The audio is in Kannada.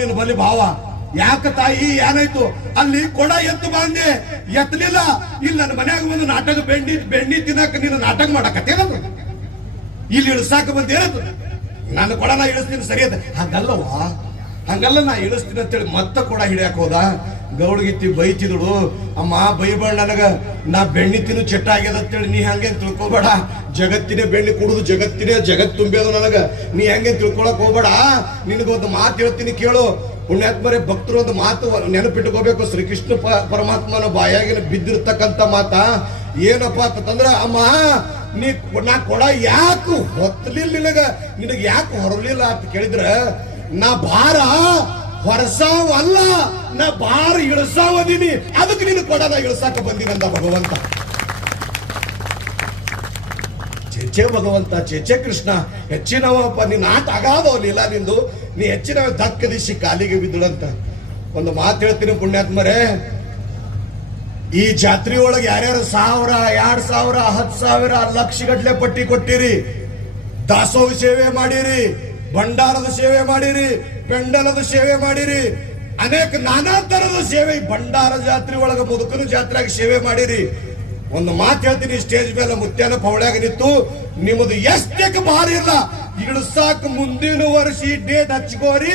ನಿನ್ನ ಬಲಿ ಭಾವ. ಯಾಕ ತಾಯಿ ಏನಾಯ್ತು? ಅಲ್ಲಿ ಕೊಡ ಎತ್ತು ಬಾಂದೆ ಎತ್ತಲಿಲ್ಲ. ಇಲ್ಲಿ ನನ್ನ ಮನ್ಯಾಗ ಬಂದು ನಾಟಕ ಬೆಣ್ಣಿ ತಿನ್ನಕ ನೀನು ನಾಟಕ ಮಾಡಕತ್ತೇನ? ಇಲ್ಲಿ ಇಳಿಸಾಕ ಬಂದೇನದು? ನಾನು ಕೊಡ ನಾ ಇಳಿಸ್ತೀನಿ ಸರಿ ಅದ. ಹಂಗಲ್ಲ ನಾ ಇಳಿಸ್ತೀನಿ ಅಂತೇಳಿ ಮತ್ತ ಕೊಡ ಹಿಡಿಯಾಕ ಹೋದ. ಗೌಡ್ಗಿತ್ತಿ ಬೈತಿದಳು, ಅಮ್ಮ ಬೈಬೇಡ ನನಗ, ನಾ ಬೆಣ್ಣಿ ತಿನ್ನು ಚೆಟ್ಟ ಆಗ್ಯದ ಅಂತೇಳಿ ನೀ ಹಂಗೆ ತಿಳ್ಕೊಬೇಡ. ಜಗತ್ತಿನೇ ಬೆಣ್ಣಿ ಕುಡುದು ಜಗತ್ ತುಂಬ್ಯದು ನನಗ. ನೀ ಹೆಂಗೆ ತಿಳ್ಕೊಳಕ್ ಹೋಗ್ಬೇಡ. ನಿನಗೊಂದು ಮಾತು ಹೇಳ್ತೀನಿ ಕೇಳು. ಪುಣ್ಯಾತ್ಮರೇ, ಭಕ್ತರು ಒಂದು ಮಾತು ನೆನಪಿಟ್ಕೋಬೇಕು. ಶ್ರೀಕೃಷ್ಣ ಪರಮಾತ್ಮನ ಬಾಯಾಗಿನ ಬಿದ್ದಿರ್ತಕ್ಕಂಥ ಮಾತ ಏನಪ್ಪ ಅಂತಂದ್ರ, ಅಮ್ಮ ನಾ ಕೊಡ ಯಾಕೆ ಹೊತ್ತಲಿಲ್ಲ ನಿನಗ ಯಾಕೆ ಹೊರಲಿಲ್ಲ ಅಂತ ಕೇಳಿದ್ರ, ನಾ ಭಾರ ಹೊರಸಾವಲ್ಲ, ನಾ ಭಾರ ಇಳಿಸಾವದೀನಿ, ಅದಕ್ಕೆ ನೀನು ಕೊಡ ನಾ ಇಳಿಸಾಕ ಬಂದಿನಂದ ಭಗವಂತ. ಚೇಚೆ ಭಗವಂತ, ಚೇಚೆ ಕೃಷ್ಣ, ಹೆಚ್ಚಿನವಪ್ಪ ನಿನ್ನ ಆಟ ಆಗಾದವಲ್ಲ ನಿಂದು, ನೀ ಹೆಚ್ಚಿನವ ದಕ್ಕದಿಸಿ ಕಾಲಿಗೆ ಬಿದ್ದಳಂತ. ಒಂದು ಮಾತು ಹೇಳ್ತೀನಿ ಪುಣ್ಯಾತ್ಮರೇ, ಈ ಜಾತ್ರೆ ಒಳಗೆ ಯಾರ್ಯಾರು 1000, 2000, 10,000 ಲಕ್ಷ ಗಟ್ಲೆ ಪಟ್ಟಿ ಕೊಟ್ಟಿರಿ, ದಾಸೋಹ ಸೇವೆ ಮಾಡಿರಿ, ಭಂಡಾರದ ಸೇವೆ ಮಾಡಿರಿ, ಪೆಂಡಲದ ಸೇವೆ ಮಾಡಿರಿ, ಅನೇಕ ನಾನಾ ತರದ ಸೇವೆ ಭಂಡಾರ ಜಾತ್ರೆ ಒಳಗ ಮುದುಕನ ಜಾತ್ರೆಗೆ ಸೇವೆ ಮಾಡಿರಿ. ಒಂದು ಮಾತು ಹೇಳ್ತೀನಿ, ಸ್ಟೇಜ್ ಮೇಲೆ ಮುತ್ಯಾನ ಪವಳ್ಯಾಗ ನಿಂತು ನಿಮ್ಮದು ಎಷ್ಟಕ್ಕೆ ಭಾರ ಇಲ್ಲ, ಇಳಿಸಾಕ ಮುಂದಿನ ವರ್ಷ ಡೇಟ್ ಹಚ್ಕೋರಿ.